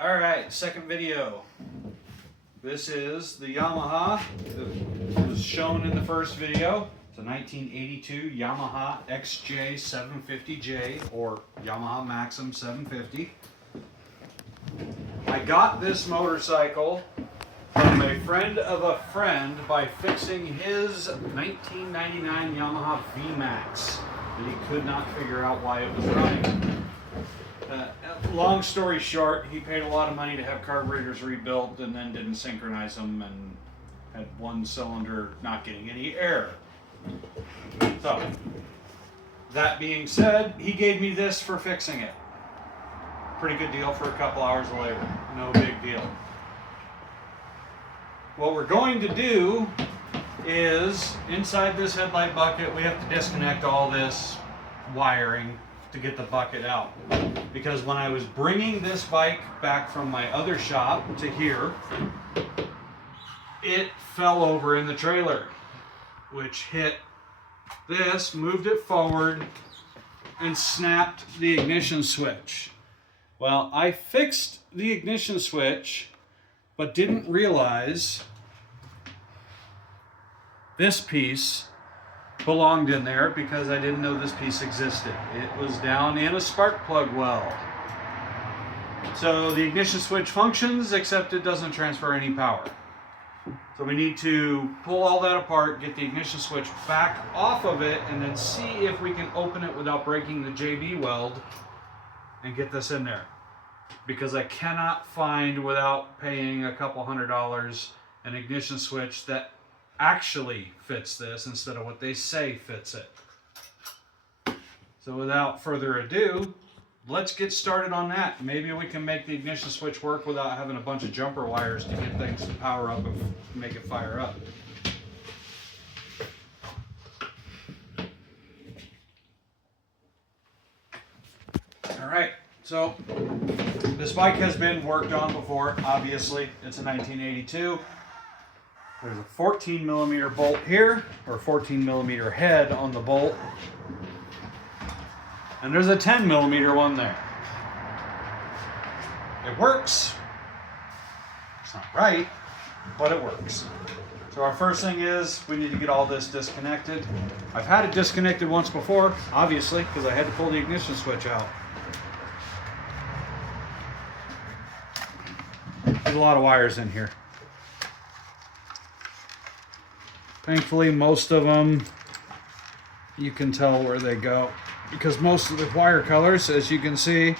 Alright, second video. This is the Yamaha that was shown in the first video. It's a 1982 Yamaha XJ 750J or Yamaha Maxim 750. I got this motorcycle from a friend of a friend by fixing his 1999 Yamaha VMAX that he could not figure out why it was running. Long story short, he paid a lot of money to have carburetors rebuilt and then didn't synchronize them and had one cylinder not getting any air. So, that being said, he gave me this for fixing it. Pretty good deal for a couple hours of labor. No big deal. What we're going to do is, inside this headlight bucket, we have to disconnect all this wiring to get the bucket out. Because when I was bringing this bike back from my other shop to here, it fell over in the trailer, which hit this, moved it forward, and snapped the ignition switch. Well, I fixed the ignition switch, but didn't realize this piece belonged in there because I didn't know this piece existed. It was down in a spark plug well. So the ignition switch functions, except it doesn't transfer any power. So we need to pull all that apart, get the ignition switch back off of it, and then see if we can open it without breaking the JB weld and get this in there. Because I cannot find, without paying a couple $100, an ignition switch that actually fits this instead of what they say fits it. So without further ado, let's get started on that. Maybe we can make the ignition switch work without having a bunch of jumper wires to get things to power up and make it fire up. Alright, so this bike has been worked on before, obviously. It's a 1982. There's a 14 millimeter bolt here, or 14 millimeter head on the bolt. And there's a 10 millimeter one there. It works. It's not right, but it works. So our first thing is we need to get all this disconnected. I've had it disconnected once before, obviously, because I had to pull the ignition switch out. There's a lot of wires in here. Thankfully, most of them, you can tell where they go. Because most of the wire colors, as you can see,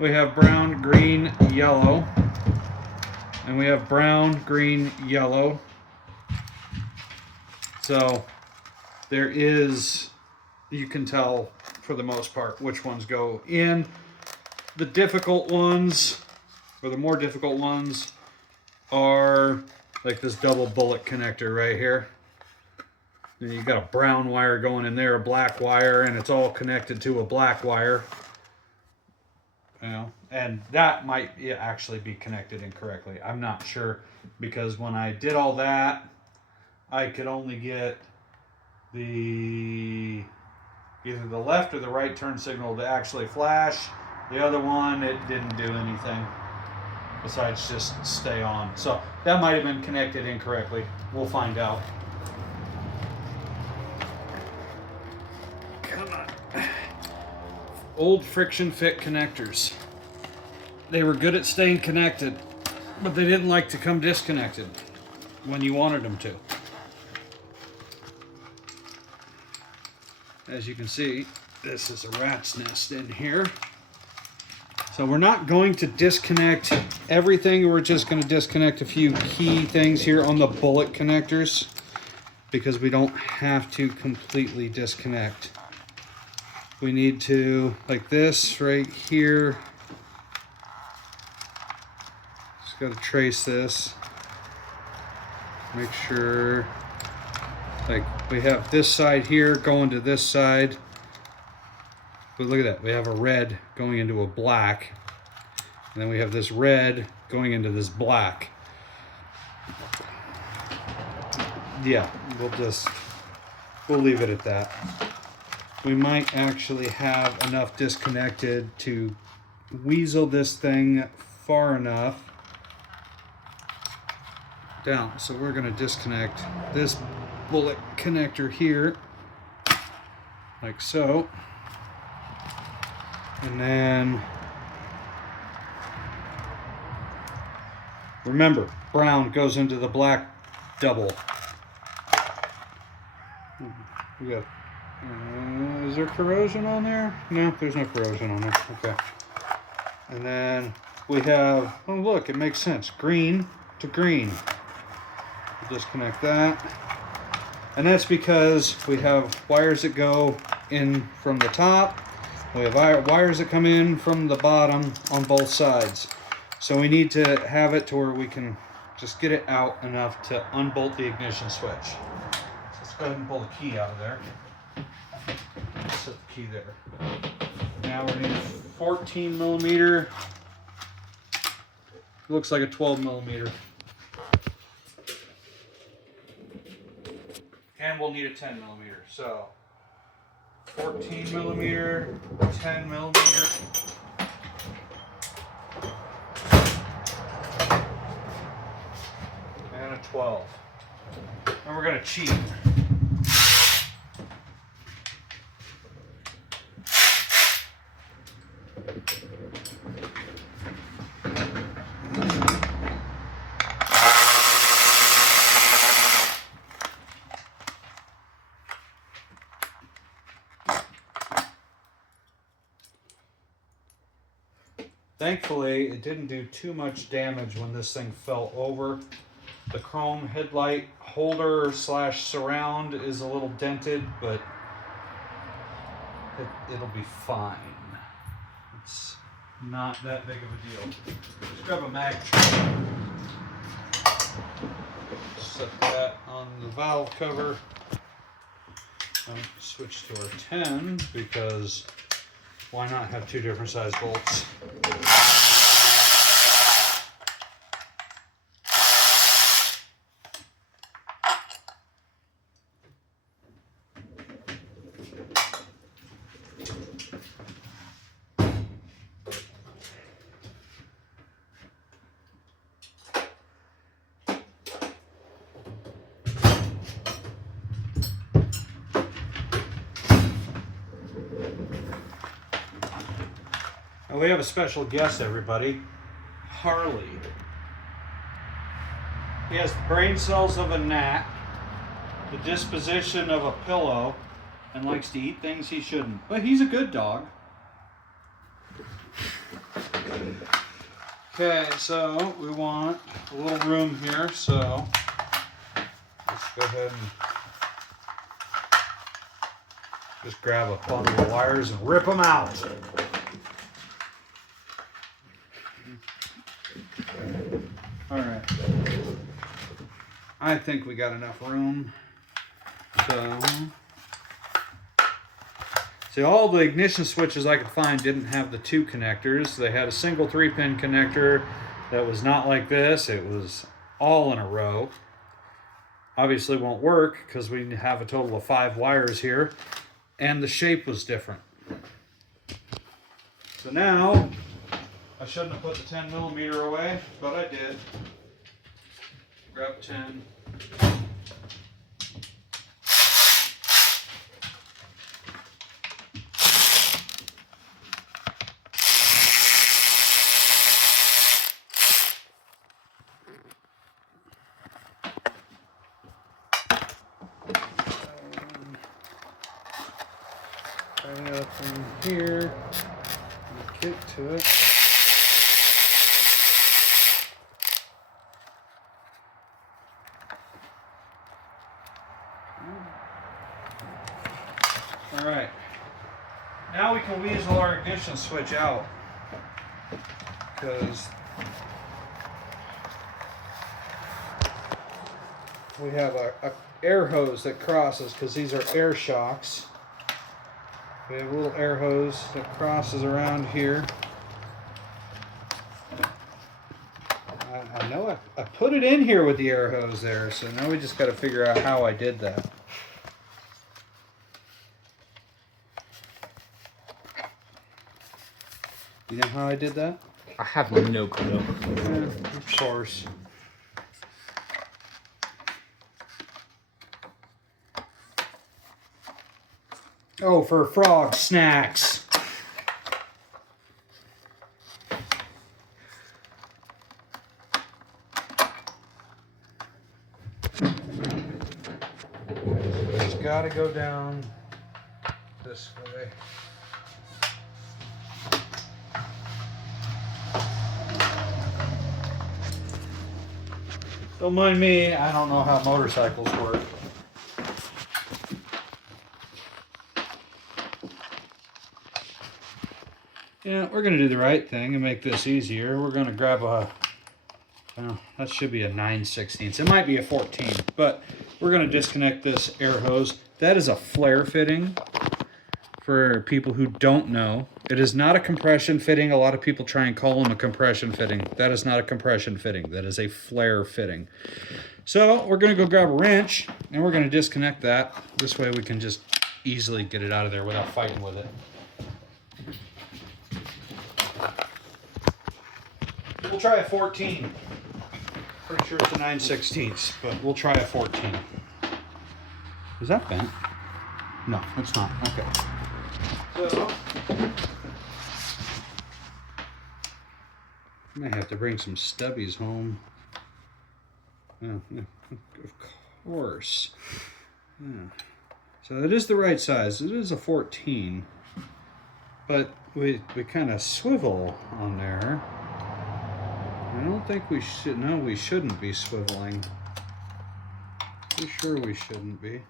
we have brown, green, yellow. And we have brown, green, yellow. So, there is, you can tell for the most part which ones go in. The difficult ones, or the more difficult ones, are like this double bullet connector right here. And you've got a brown wire going in there, a black wire, and it's all connected to a black wire. You know, and that might actually be connected incorrectly. I'm not sure, because when I did all that, I could only get the either the left or the right turn signal to actually flash. The other one, it didn't do anything besides just stay on. So that might have been connected incorrectly. We'll find out. Old friction fit connectors. They were good at staying connected, but they didn't like to come disconnected when you wanted them to. As you can see, this is a rat's nest in here. So we're not going to disconnect everything. We're just going to disconnect a few key things here on the bullet connectors, because we don't have to completely disconnect. We need to, like this right here, just got to trace this, make sure, like we have this side here going to this side, but look at that, we have a red going into a black, and then we have this red going into this black. Yeah, we'll leave it at that. We might actually have enough disconnected to weasel this thing far enough down. So we're going to disconnect this bullet connector here, like so. And then, remember, brown goes into the black double. We got, is there corrosion on there? No, there's no corrosion on there. Okay. And then we have, oh look, it makes sense. Green to green. We'll disconnect that. And that's because we have wires that go in from the top. We have wires that come in from the bottom on both sides. So we need to have it to where we can just get it out enough to unbolt the ignition switch. So let's go ahead and pull the key out of there. Set the key there. Now we're going to need 14 millimeter. It looks like a 12 millimeter. And we'll need a 10 millimeter. So 14 millimeter, 10 millimeter. And a 12. And we're going to cheat. Thankfully, it didn't do too much damage when this thing fell over. The chrome headlight holder slash surround is a little dented, but it'll be fine. It's not that big of a deal. Just grab a mag. Set that on the valve cover. Switch to our 10 because why not have two different size bolts? We have a special guest, everybody. Harley. He has the brain cells of a gnat, the disposition of a pillow, and likes to eat things he shouldn't. But he's a good dog. Okay, so we want a little room here, so let's go ahead and just grab a bundle of wires and rip them out. All right, I think we got enough room. So, see, all the ignition switches I could find didn't have the two connectors. They had a single 3-pin connector that was not like this. It was all in a row. Obviously won't work because we have a total of 5 wires here, and the shape was different. So now, I shouldn't have put the 10 millimeter away, but I did. Grab 10. Bring it up in here. Get to it. All right, now we can weasel our ignition switch out because we have a air hose that crosses because these are air shocks. We have a little air hose that crosses around here. I know I put it in here with the air hose there, so now we just got to figure out how I did that. You know how I did that? I have no clue. Yeah, of course. Oh, for frog snacks. Just gotta go down this way. Don't mind me, I don't know how motorcycles work. Yeah, we're going to do the right thing and make this easier. We're going to grab a, well, that should be a 9/16. It might be a 14, but we're going to disconnect this air hose. That is a flare fitting for people who don't know. It is not a compression fitting. A lot of people try and call them a compression fitting. That is not a compression fitting. That is a flare fitting. So we're going to go grab a wrench and we're going to disconnect that. This way we can just easily get it out of there without fighting with it. We'll try a 14. Pretty sure it's a 9/16, but we'll try a 14. Is that bent? No, it's not. Okay. So, I might have to bring some stubbies home. Oh, yeah, of course. Yeah. So it is the right size. It is a 14, but we kind of swivel on there. I don't think we should. No, we shouldn't be swiveling. Pretty sure we shouldn't be.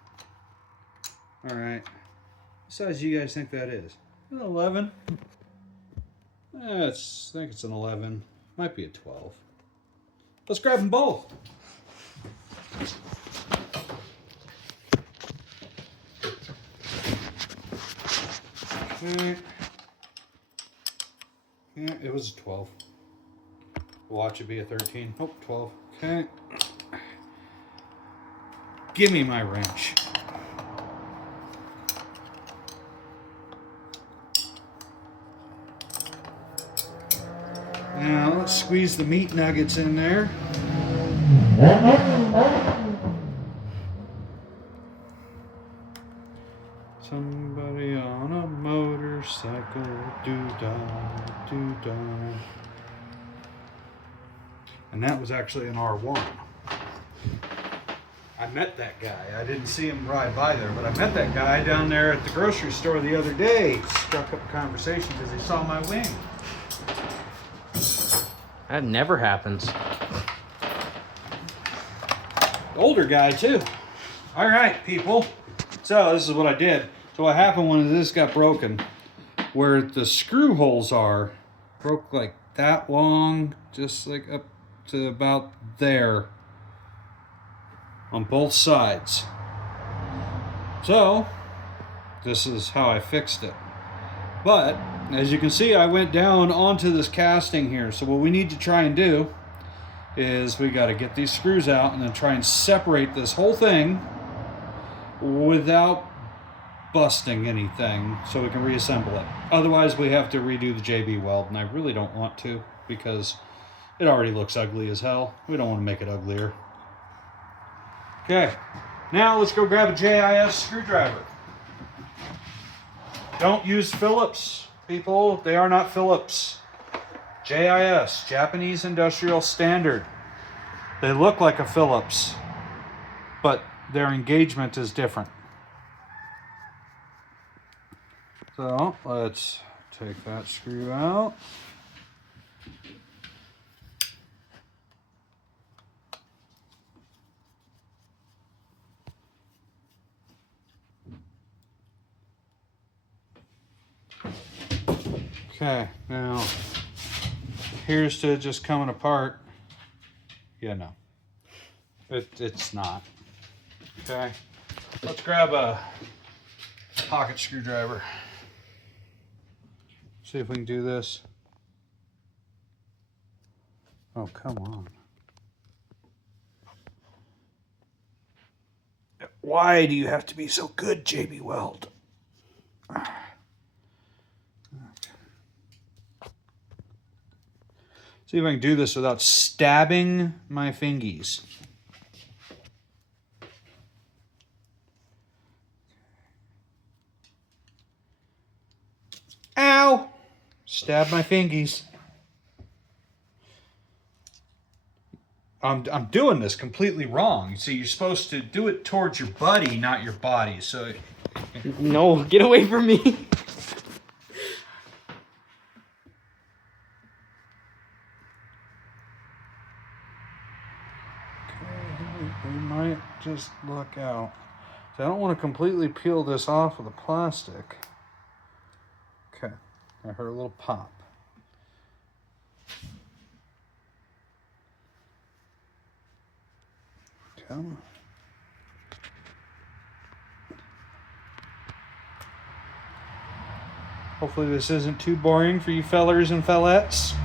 All right. What size do you guys think that is? An 11. I think it's an 11. Might be a 12. Let's grab them both. Okay. Yeah, it was a 12. Watch it be a 13. Oh, 12. Okay. Give me my wrench. Now let's squeeze the meat nuggets in there. Somebody on a motorcycle, doo-dah, doo-dah. And that was actually an R1. I met that guy. I didn't see him ride by there, but I met that guy down there at the grocery store the other day. Struck up a conversation because he saw my wing. That never happens. Older guy too. All right, people. So this is what I did. So what happened when this got broken, where the screw holes are, broke like that long, just like up to about there on both sides. So this is how I fixed it. But as you can see, I went down onto this casting here. So what we need to try and do is we got to get these screws out and then try and separate this whole thing without busting anything so we can reassemble it. Otherwise we have to redo the JB weld, and I really don't want to because it already looks ugly as hell. We don't want to make it uglier. Okay, now let's go grab a JIS screwdriver. Don't use Phillips, people. They are not Phillips. JIS, Japanese Industrial Standard. They look like a Phillips, but their engagement is different. So let's take that screw out. Okay, now here's to just coming apart. Yeah, no, it's not. Okay, let's grab a pocket screwdriver. See if we can do this. Oh, come on. Why do you have to be so good, JB Weld? See if I can do this without stabbing my fingies. Ow! Stab my fingies. I'm doing this completely wrong. See, you're supposed to do it towards your buddy, not your body. So, No, get away from me. we might just luck out. So I don't want to completely peel this off of the plastic. Okay, I heard a little pop. Come on. Hopefully this isn't too boring for you fellers and fellettes.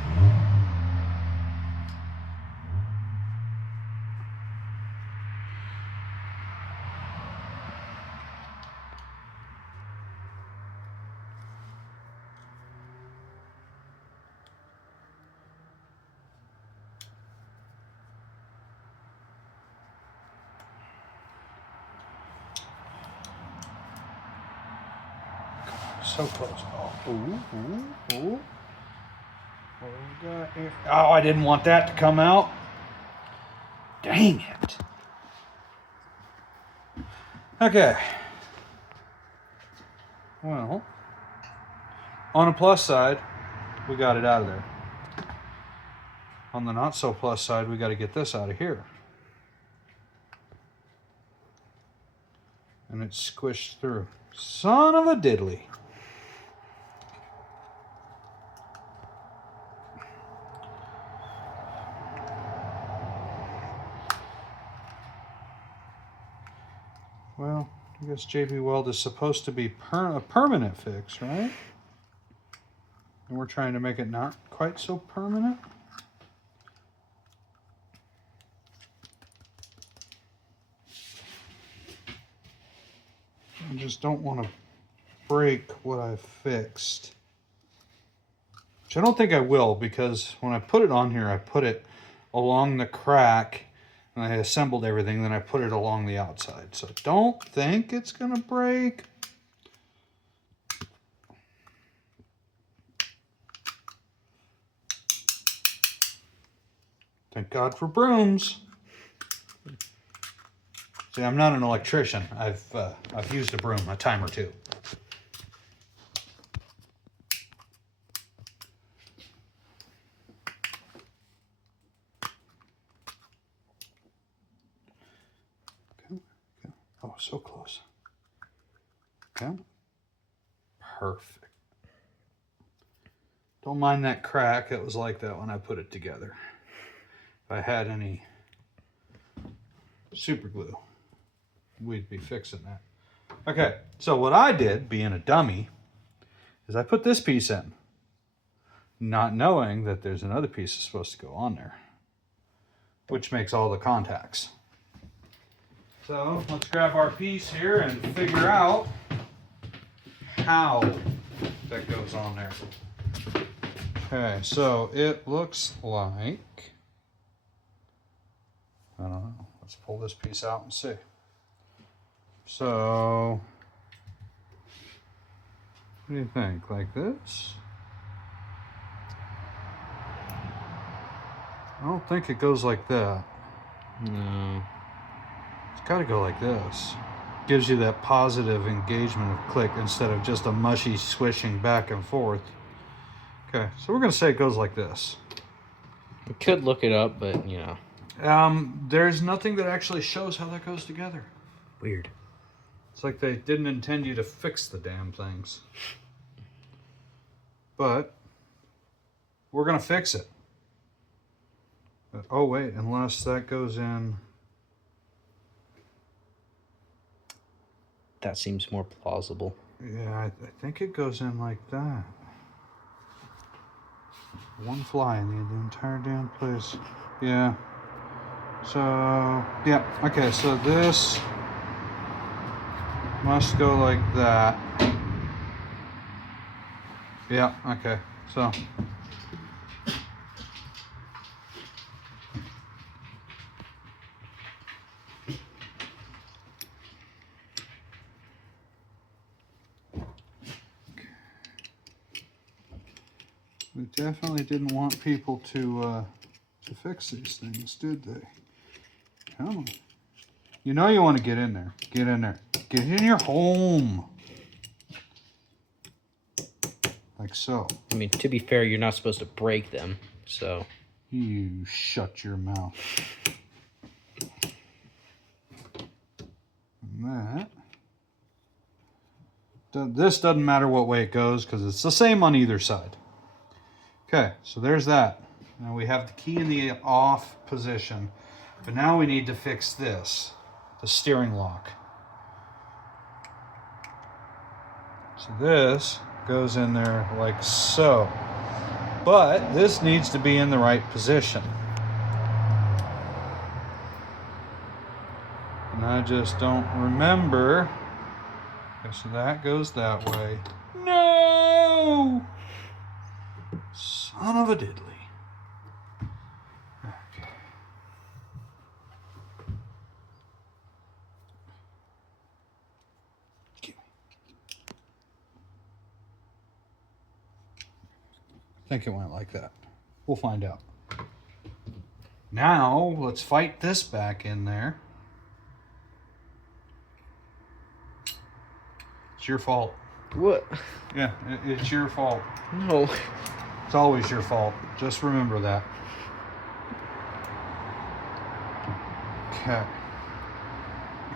So close. Oh, ooh, ooh, ooh. What do we got here? Oh, I didn't want that to come out. Dang it. Okay. Well, on a plus side, we got it out of there. On the not so plus side, we got to get this out of here. And it's squished through. Son of a diddly. Well, I guess JB Weld is supposed to be a permanent fix, right? And we're trying to make it not quite so permanent. I just don't want to break what I've fixed. Which I don't think I will, because when I put it on here, I put it along the crack. And I assembled everything, then I put it along the outside. So don't think it's gonna break. Thank God for brooms. See, I'm not an electrician. I've used a broom a time or two. Oh, so close. Okay. Perfect. Don't mind that crack. It was like that when I put it together. If I had any super glue, we'd be fixing that. Okay, so what I did, being a dummy, is I put this piece in, not knowing that there's another piece that's supposed to go on there, which makes all the contacts. So let's grab our piece here and figure out how that goes on there. Okay, so it looks like, I don't know, let's pull this piece out and see. So, what do you think, like this? I don't think it goes like that. No. It's got to go like this. Gives you that positive engagement of click instead of just a mushy swishing back and forth. Okay, so we're going to say it goes like this. We could look it up, but you know. There's nothing that actually shows how that goes together. Weird. It's like they didn't intend you to fix the damn things. But we're going to fix it. But, oh, wait, unless that goes in. That seems more plausible. Yeah, I think it goes in like that. One fly in the entire damn place. Yeah. So, yeah, okay, so this must go like that. Yeah, okay, so They definitely didn't want people to fix these things, did they? Come on. You know you want to get in there. Get in there. Get in your home. Like so. I mean, to be fair, you're not supposed to break them, so. You shut your mouth. And that. This doesn't matter what way it goes because it's the same on either side. Okay, so there's that. Now we have the key in the off position, but now we need to fix this, the steering lock. So this goes in there like so, but this needs to be in the right position. And I just don't remember. Okay, so that goes that way. No! Son of a diddly. Okay. I think it went like that. We'll find out. Now, let's fight this back in there. It's your fault. What? Yeah, it's your fault. No. It's always your fault. Just remember that. Okay.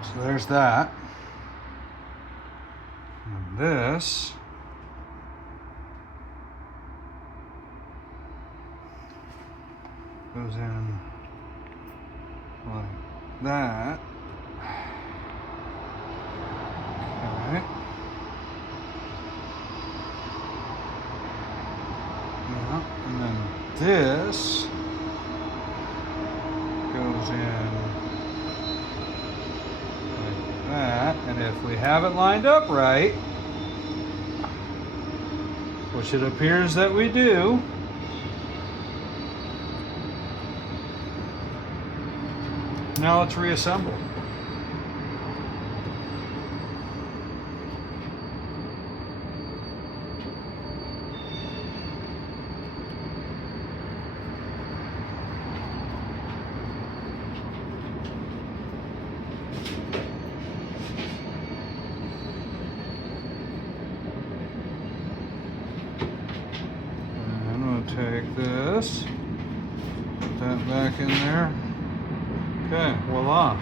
So there's that. And this goes in like that. Okay. Yeah, and then this goes in like that, and if we have it lined up right, which it appears that we do, now let's reassemble. Take this, put that back in there. Okay, voila.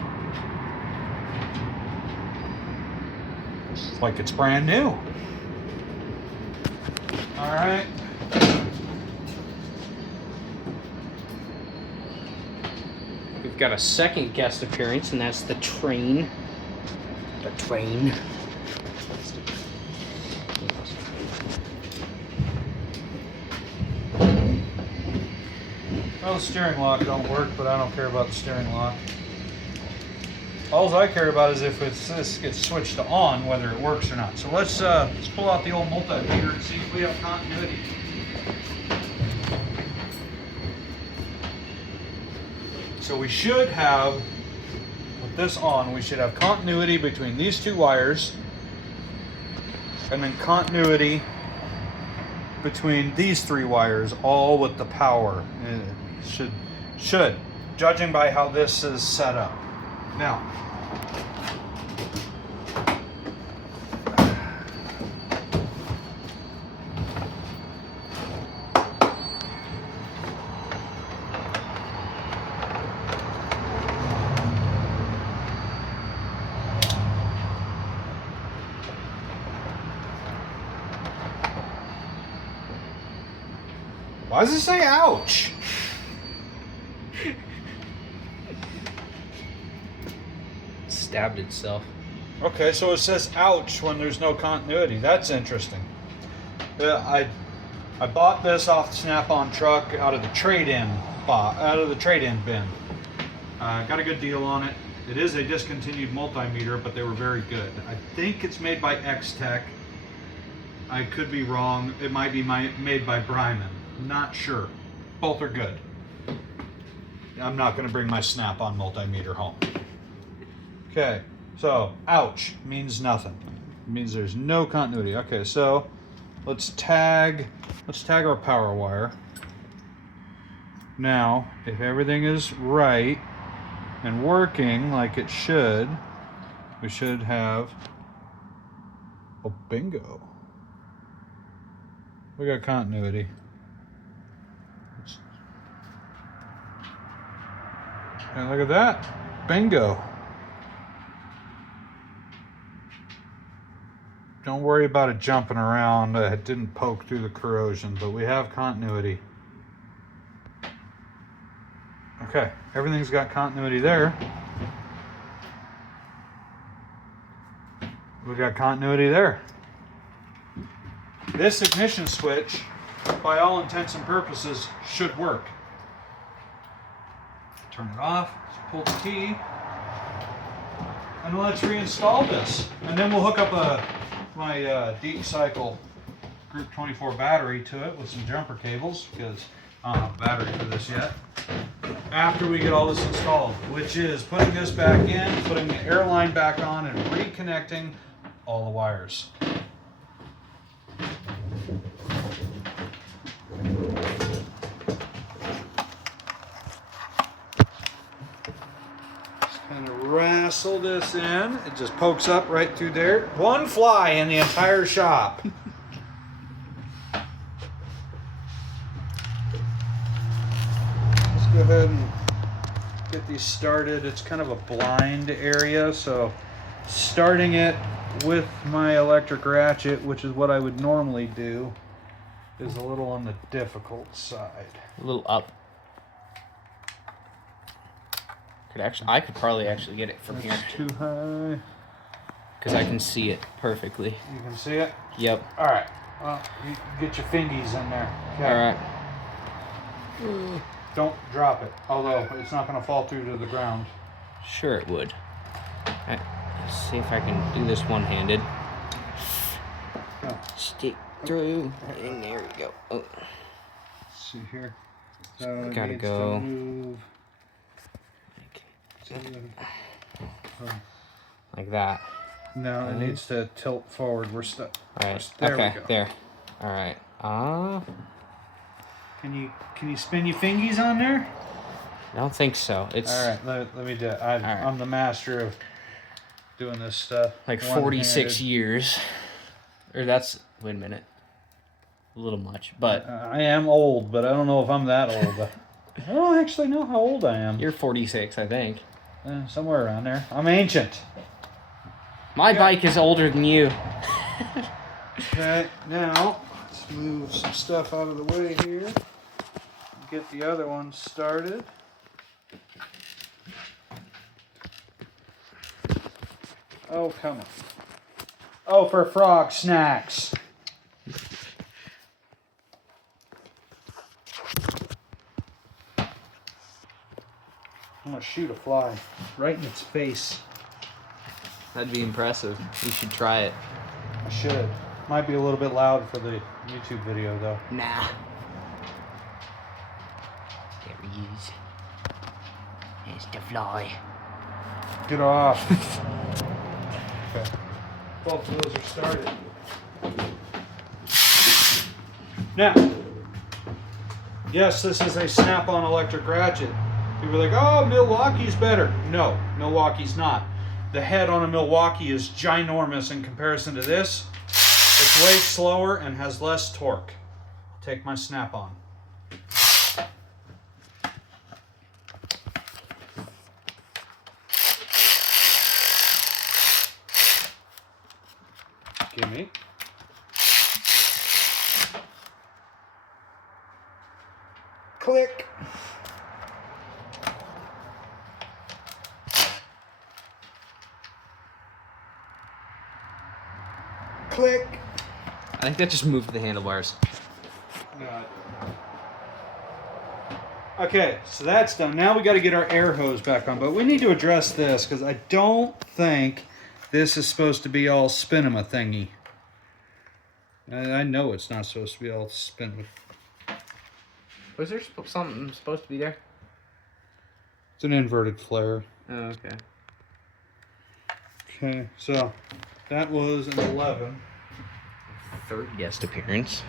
It's like it's brand new. All right. We've got a second guest appearance, and that's the train. The train. Well, the steering lock don't work, but I don't care about the steering lock. All I care about is if this gets switched to on, whether it works or not. So let's pull out the old multimeter and see if we have continuity. So we should have, with this on, we should have continuity between these two wires, and then continuity between these three wires, all with the power. It should, judging by how this is set up. Now, why does it say ouch? Stabbed itself. Okay, so it says ouch when there's no continuity. That's interesting. I bought this off the Snap-on truck out of the trade-in bin. Got a good deal on it. It is a discontinued multimeter, but they were very good. I think it's made by X-Tech. I could be wrong. It might be made by Bryman. Not sure. Both are good. I'm not going to bring my Snap-on multimeter home. Okay, so ouch means nothing. It means there's no continuity. Okay, so let's tag let's tag our power wire. Now, if everything is right and working like it should, we should have, oh, bingo. We got continuity. And look at that, bingo. Don't worry about it jumping around. It didn't poke through the corrosion, but we have continuity. Okay, everything's got continuity there. We got continuity there. This ignition switch, by all intents and purposes, should work. Turn it off, pull the key, and let's reinstall this. And then we'll hook up my deep cycle Group 24 battery to it with some jumper cables, because I don't have a battery for this yet. After we get all this installed, which is putting this back in, putting the air line back on, and reconnecting all the wires. Just kind of wrestle this in. It just pokes up right through there. One fly in the entire shop. Let's go ahead and get these started. It's kind of a blind area, so starting it with my electric ratchet, which is what I would normally do, is a little on the difficult side. A little up. I could probably actually get it from That's here. too high. Because I can see it perfectly. You can see it? Yep. All right. Well, you get your fingies in there. Okay. All right. Don't drop it, although it's not going to fall through to the ground. Sure it would. Alright, let's see if I can do this one-handed. Oh. Stick through. And there we go. Oh. Let's see here. So it Gotta needs go. to move. Like that. No, it needs to tilt forward. We're stuck. Alright. There Okay, we go. there. Alright. Can you spin your fingies on there? I don't think so. It's All right, let me do it. I'm the master of doing this stuff. like 46 years. Or that's, wait a minute. A little much, but I am old, but I don't know if I'm that old. I don't actually know how old I am. you're 46, I think. Somewhere around there. I'm ancient. My bike is older than you. Okay, now let's move some stuff out of the way here. Get the other one started. Oh, come on. Oh, for frog snacks. I'm gonna shoot a fly right in its face. That'd be impressive. You should try it. I should. Might be a little bit loud for the YouTube video though. Nah. There he is. There's the fly. Get off. Okay. Both of those are started. Now, yes, this is a snap-on electric ratchet. People are like, oh, Milwaukee's better. No, Milwaukee's not. The head on a Milwaukee is ginormous in comparison to this. It's way slower and has less torque. I'll take my snap-on. Gimme. Click. Click. I think that just moved the handlebars. Okay, so that's done. Now we got to get our air hose back on, but we need to address this because I don't think this is supposed to be all spinema thingy. I know it's not supposed to be all spin. Was there something supposed to be there? It's an inverted flare. Oh, okay. Okay, so that was an 11. Third guest appearance.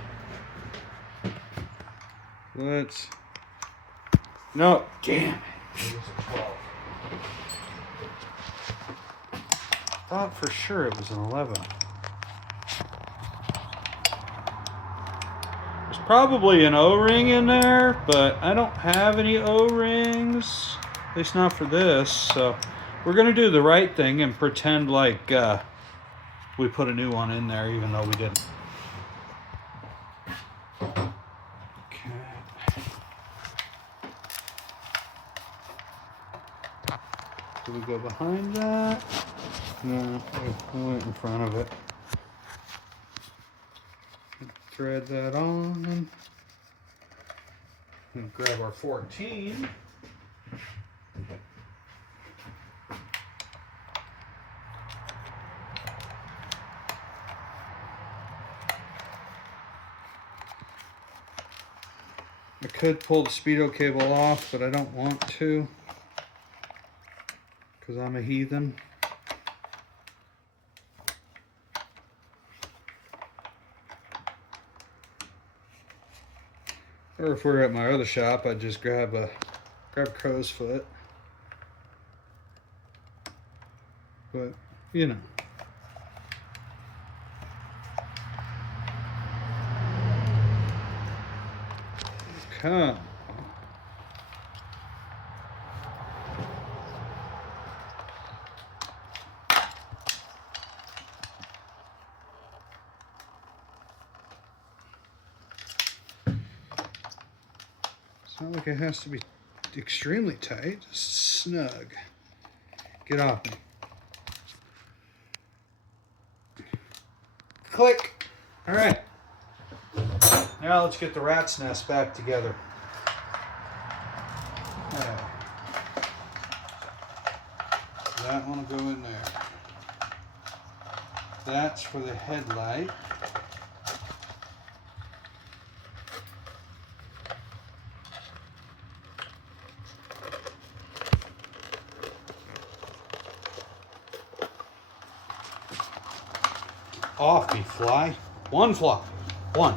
Let's. No, damn it. It was a 12. Thought for sure it was an 11. There's probably an O-ring in there, but I don't have any O-rings. At least not for this. So we're going to do the right thing and pretend like we put a new one in there, even though we didn't. Do we go behind that? No, we went in front of it. Thread that on. And grab our 14. I could pull the speedo cable off, but I don't want to. Because I'm a heathen. Or if we're at my other shop, I'd just grab crow's foot. But, you know. Okay. It's not like it has to be extremely tight, just snug. Get off me. Click. All right. Now let's get the rat's nest back together. That one will go in there. That's for the headlight. Off me, fly. One fly. One.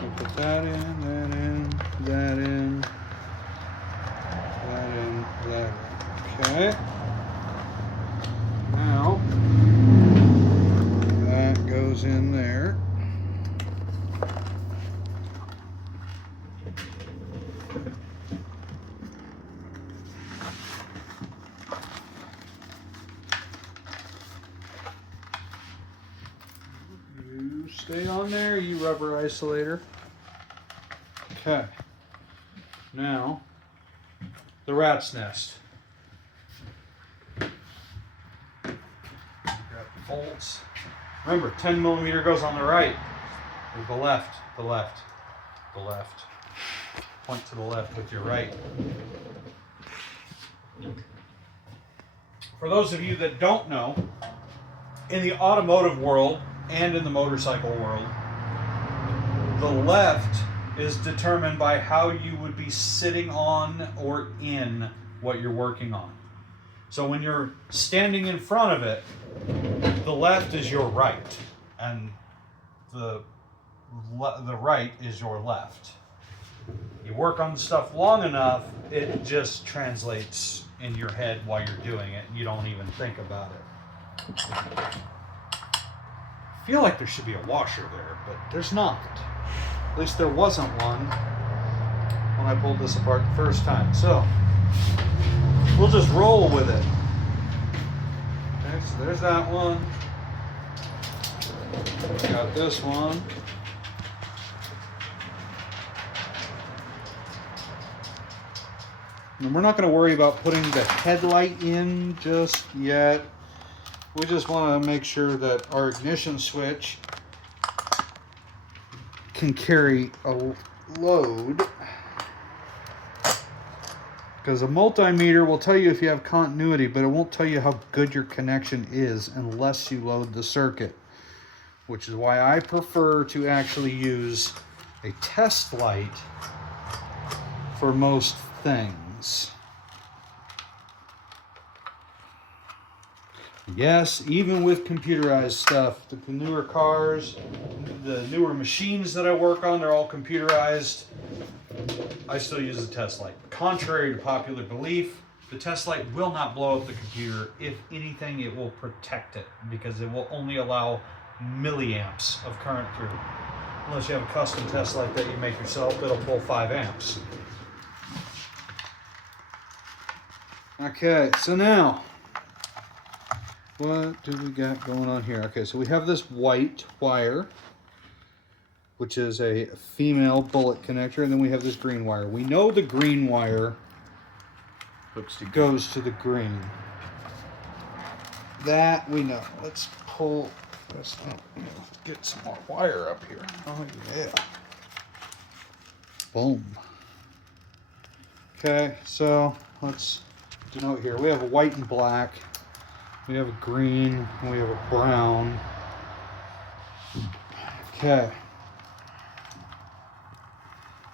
You put that in, that in, that in, that in, that in. Okay. Now, that goes in there. Stay on there, you rubber isolator. Okay. Now, the rat's nest. Grab the bolts. Remember, 10 millimeter goes on the right. Or the left, the left, the left. Point to the left with your right. For those of you that don't know, in the automotive world, and in the motorcycle world, the left is determined by how you would be sitting on or in what you're working on. So when you're standing in front of it, the left is your right, and the right is your left. You work on stuff long enough, it just translates in your head while you're doing it. You don't even think about it. I feel like there should be a washer there, but there's not. At least there wasn't one when I pulled this apart the first time. So we'll just roll with it. Okay, so there's that one. Got this one. And we're not going to worry about putting the headlight in just yet. We just want to make sure that our ignition switch can carry a load. Because a multimeter will tell you if you have continuity, but it won't tell you how good your connection is unless you load the circuit. Which is why I prefer to actually use a test light for most things. Yes, even with computerized stuff, the newer cars, the newer machines that I work on, they're all computerized. I still use the test light. Contrary to popular belief, the test light will not blow up the computer. If anything, it will protect it because it will only allow milliamps of current through. Unless you have a custom test light that you make yourself, it'll pull 5 amps. Okay, so now, what do we got going on here? Okay, so we have this white wire, which is a female bullet connector, and then we have this green wire. We know the green wire goes to the green. That we know. Let's pull this up. Get some more wire up here. Oh yeah. Boom. Okay, so let's denote here. We have a white and black. We have a green, and we have a brown. Okay.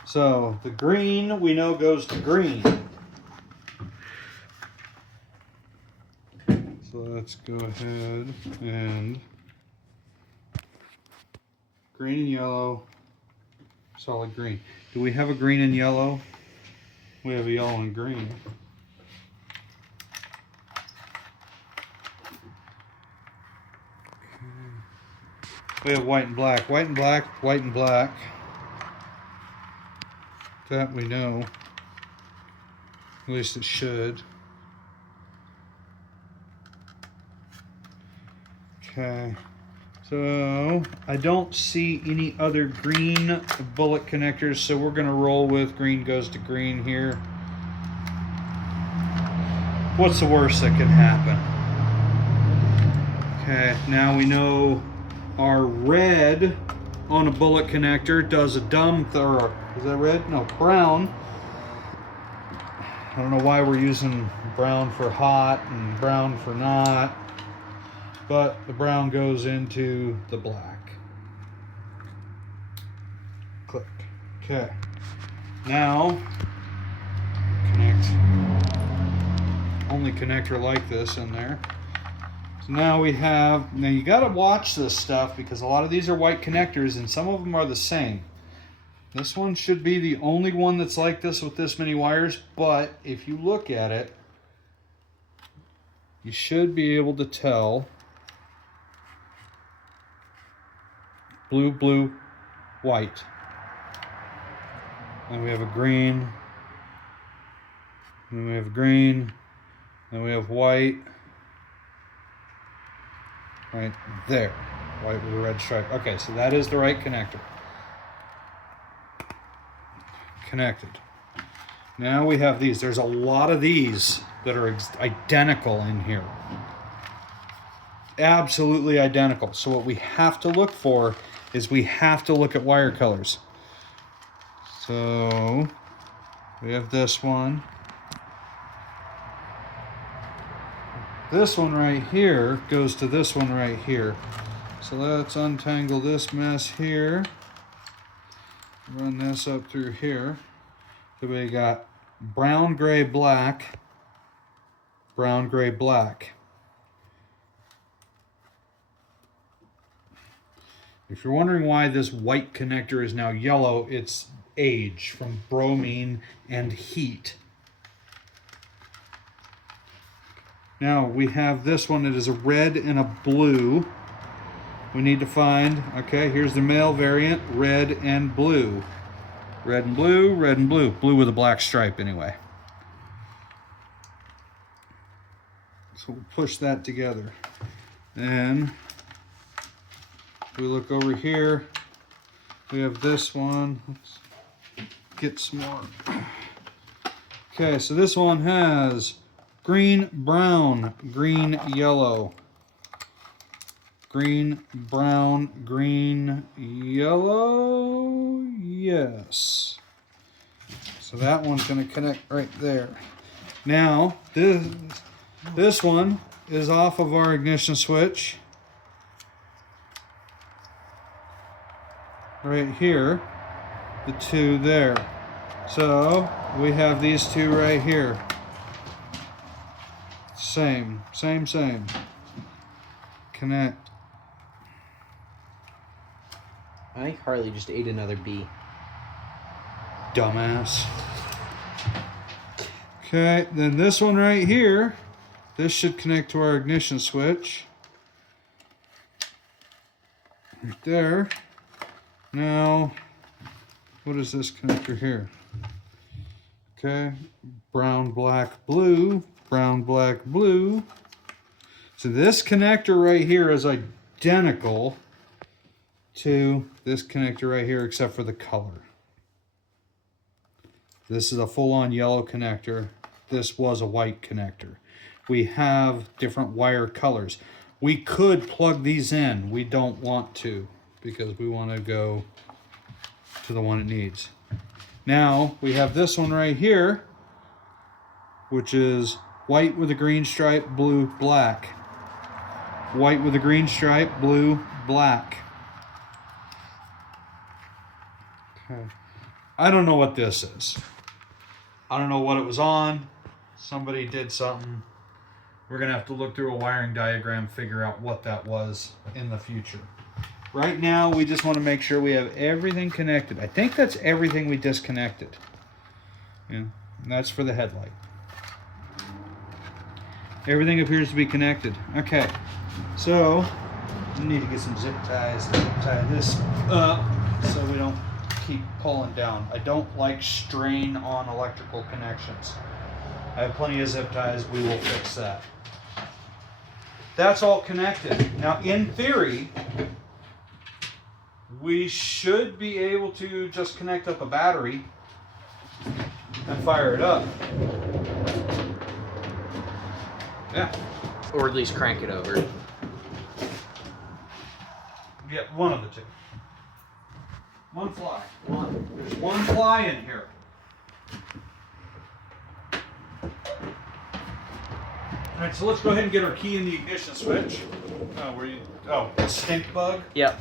So the green we know goes to green. So let's go ahead and green and yellow, solid green. Do we have a green and yellow? We have a yellow and green. We have white and black, white and black, white and black. That we know. At least it should. Okay. So I don't see any other green bullet connectors, so we're going to roll with green goes to green here. What's the worst that can happen? Okay, now we know our red on a bullet connector does a dumb or is that red? No, brown. I don't know why we're using brown for hot and brown for not, but the brown goes into the black. Click. Okay. Now connect. Only connector like this in there. So now we have, now you got to watch this stuff because a lot of these are white connectors and some of them are the same. This one should be the only one that's like this with this many wires, but if you look at it, you should be able to tell blue, blue, white. And we have a green, and we have green, and we have white. Right there, white with a red stripe. Okay, so that is the right connector. Connected. Now we have these. There's a lot of these that are identical in here. Absolutely identical. So what we have to look for is we have to look at wire colors. So we have this one. This one right here goes to this one right here. So let's untangle this mess here. Run this up through here. So we got brown, gray, black, brown, gray, black. If you're wondering why this white connector is now yellow, it's age from bromine and heat. Now we have this one that is a red and a blue. We need to find, okay, here's the male variant, red and blue. Red and blue, red and blue. Blue with a black stripe anyway. So we'll push that together. And we look over here. We have this one. Let's get some more. Okay, so this one has green, brown, green, yellow. Green, brown, green, yellow. Yes. So that one's going to connect right there. Now, this one is off of our ignition switch. Right here. The two there. So we have these two right here. Same. Connect. I think Harley just ate another bee. Dumbass. Okay, then this one right here, this should connect to our ignition switch. Right there. Now, what is this connector here? Okay, brown, black, blue, brown, black, blue. So this connector right here is identical to this connector right here, except for the color. This is a full-on yellow connector. This was a white connector. We have different wire colors. We could plug these in. We don't want to because we want to go to the one it needs. Now we have this one right here, which is white with a green stripe, blue, black. White with a green stripe, blue, black. Okay. I don't know what this is. I don't know what it was on. Somebody did something. We're going to have to look through a wiring diagram, figure out what that was in the future. Right now, we just want to make sure we have everything connected. I think that's everything we disconnected. Yeah, and that's for the headlight. Everything appears to be connected. Okay, so we need to get some zip ties to tie this up so we don't keep pulling down. I don't like strain on electrical connections. I have plenty of zip ties. We will fix that. That's all connected. Now, in theory, we should be able to just connect up a battery and fire it up. Yeah. Or at least crank it over. Yeah, one of the two. One fly. One. There's one fly in here. All right, so let's go ahead and get our key in the ignition switch. The stink bug? Yep.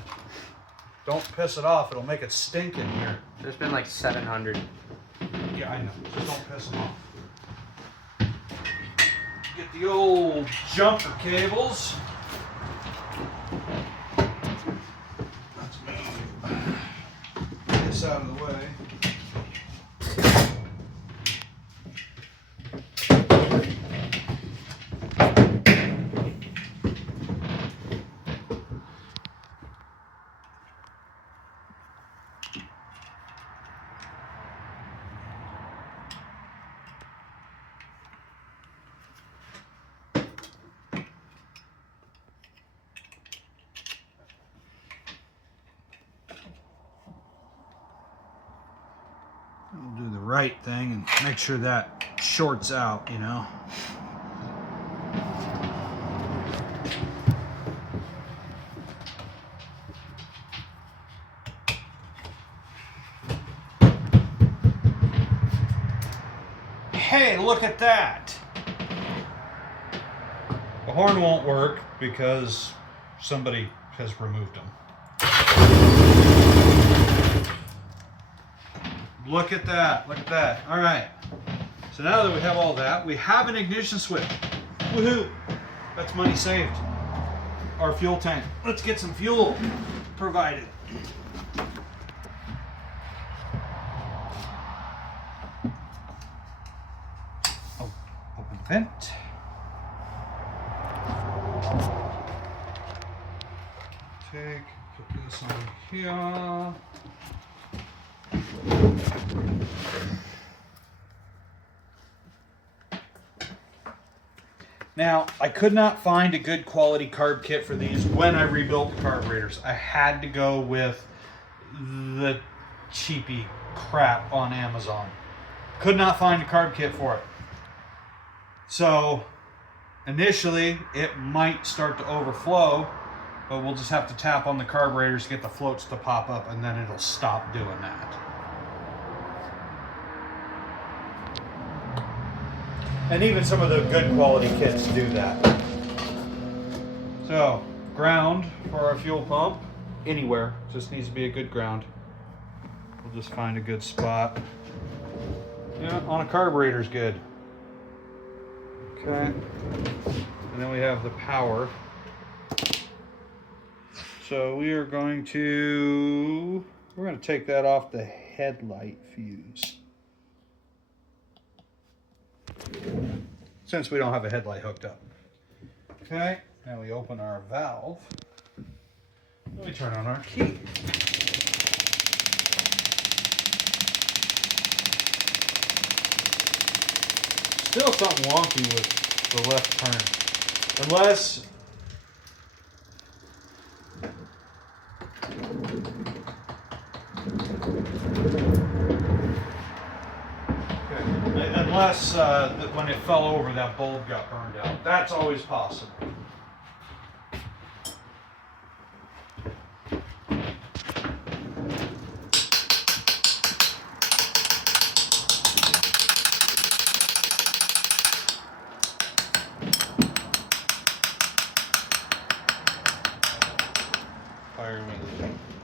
Don't piss it off. It'll make it stink in here. There's been like 700. Yeah, I know. Just don't piss them off. Get the old jumper cables. Let's move this out of the way. We'll do the right thing and make sure that shorts out, you know. Hey, look at that! The horn won't work because somebody has removed them. Look at that, look at that. All right, so now that we have all that, we have an ignition switch. Woohoo, that's money saved. Our fuel tank. Let's get some fuel provided. Oh, open the vent. Put this on here. Now, I could not find a good quality carb kit for these when I rebuilt the carburetors. I had to go with the cheapy crap on Amazon. Could not find a carb kit for it. So, initially, it might start to overflow, but we'll just have to tap on the carburetors to get the floats to pop up, and then it'll stop doing that. And even some of the good quality kits do that. So, ground for our fuel pump, anywhere, just needs to be a good ground. We'll just find a good spot. Yeah, on a carburetor's good. Okay. And then we have the power So we're going to take that off the headlight fuse. Since we don't have a headlight hooked up. Okay, now we open our valve. Let me turn on our key. Still something wonky with the left turn. Unless... Okay. Unless when it fell over, that bulb got burned out. That's always possible.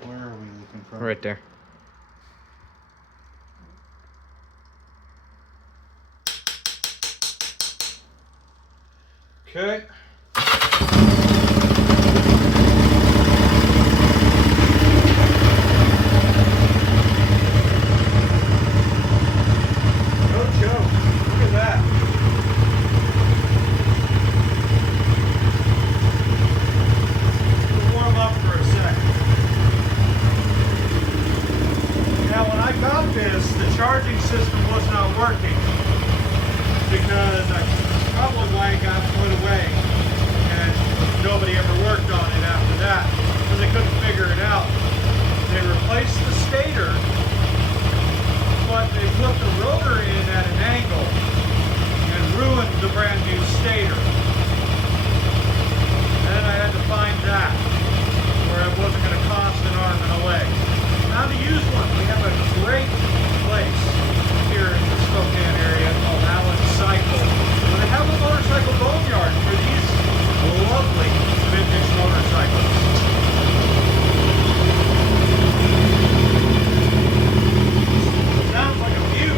Where are we looking from? Right there. Okay. No joke. Look at that. We'll warm up for a second. Now when I got this, the charging system was not working because probably why it got put away and nobody ever worked on it after that because they couldn't figure it out. They replaced the stator, but they put the rotor in at an angle and ruined the brand new stator. And then I had to find that where it wasn't going to cost an arm and a leg. Now to use one, we have a great place here in the Spokane area called Allen Cycle. They have a motorcycle boneyard for these lovely vintage motorcycles. Sounds like a view.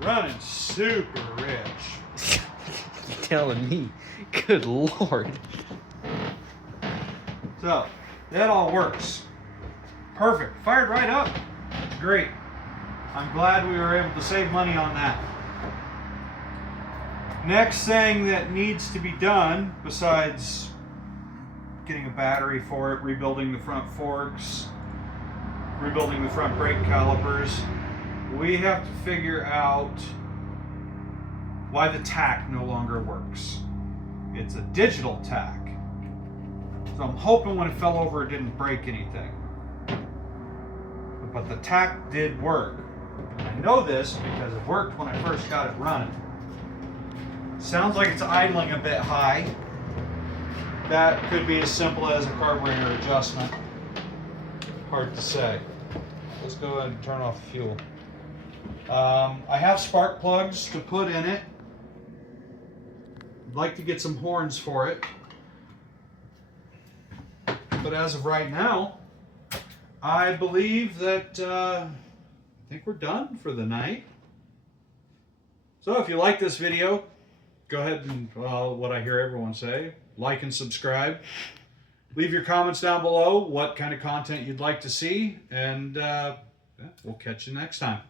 Running super rich. You're telling me. Good Lord. So, that all works. Perfect. Fired right up. Great. I'm glad we were able to save money on that. Next thing that needs to be done, besides getting a battery for it, rebuilding the front forks, rebuilding the front brake calipers, we have to figure out why the tack no longer works. It's a digital tack. So I'm hoping when it fell over it didn't break anything. But the tack did work. I know this because it worked when I first got it running. Sounds like it's idling a bit high. That could be as simple as a carburetor adjustment. Hard to say. Let's go ahead and turn off the fuel. I have spark plugs to put in it. I'd like to get some horns for it. But as of right now, I believe that I think we're done for the night. So if you like this video, go ahead and, what I hear everyone say, like and subscribe. Leave your comments down below what kind of content you'd like to see, and we'll catch you next time.